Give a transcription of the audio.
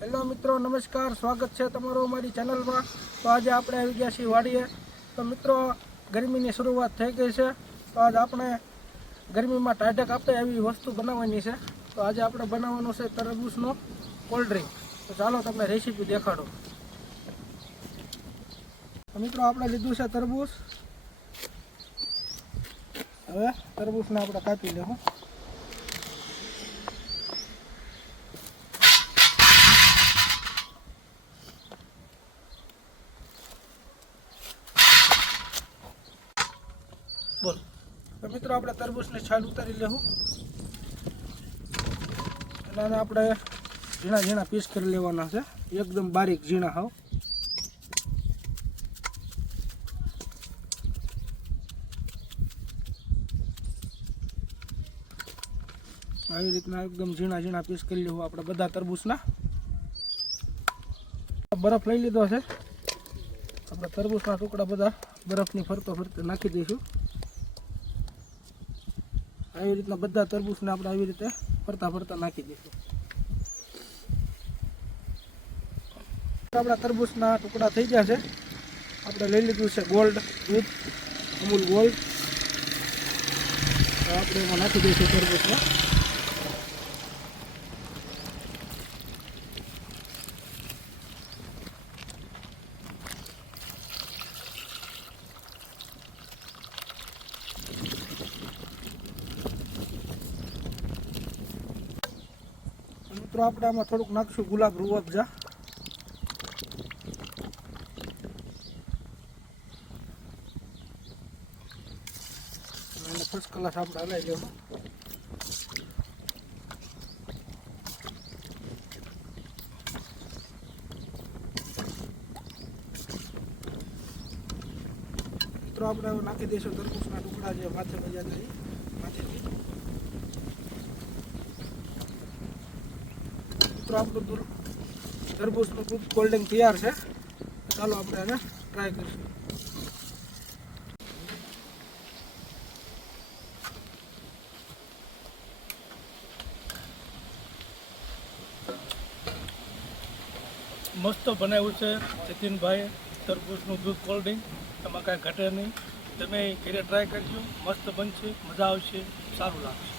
Hello મિત્રો, નમસ્કાર. સ્વાગત છે તમારું અમારી ચેનલમાં. તો આજે આપણે આવી ગયા છીએ વાડીએ. તો મિત્રો, ગરમીની શરૂઆત થઈ ગઈ છે. તો આજે આપણે ગરમીમાં ટાઢક આપે એવી વસ્તુ બનાવવાની છે. તો આજે આપણે બનાવવાનું છે તરબૂચનો કોલ્ડ ડ્રિંક. તો ચાલો તમને રેસીપી દેખાડો. મિત્રો, આપણે લીધું છે તરબૂચ. હવે તરબૂચને આપણે કાપી લેવું. બોલ. તો મિત્રો, આપણે તરબૂચની છાલ ઉતારી લેવું. અને આને આપણે ઝીણા ઝીણા પીસ કરી લેવાના છે. એકદમ બારીક ઝીણા હાવ. આવી રીતના એકદમ ઝીણા ઝીણા પીસ કરી લેવું આપણે બધા તરબૂચના. બરફ લઈ લીધો છે. આપણે તરબૂચના ટુકડા બધા બરફની ફરતો ફરતો નાખી દઈશું. આવી રીતના બધા તરબૂચને આપણે આવી રીતે ફરતા ફરતા નાખી દઈશું. આપણા તરબૂચના ટુકડા થઈ ગયા છે. આપણે લઈ લીધું છે ગોલ્ડ, દૂધ, અમૂલ ગોલ્ડ. આપણે એમાં નાખી દઈશું તરબૂચમાં મિત્રો, આપણે આમાં થોડુંક નાખશું ગુલાબ રૂઅબજા ફર્સ્ટ ક્લાસ આપણે હલાવી દેવું મિત્રો, આપણે નાખી દઈશું તરબૂચના ટુકડા જે માથે મજા થઈ માથેથી. આપણું તરબૂચનું ખૂબ કોલ્ડ ડ્રિંક તૈયાર છે. ચાલો આપણે એને ટ્રાય કરીશું. મસ્ત બનાવ્યું છે જતીનભાઈ તરબૂચનું દૂધ કોલ્ડ ડ્રિંક એમાં કાંઈ ઘટે નહીં. તમે ઘરે ટ્રાય કરજો. મસ્ત બનશે, મજા આવશે, સારું લાગશે.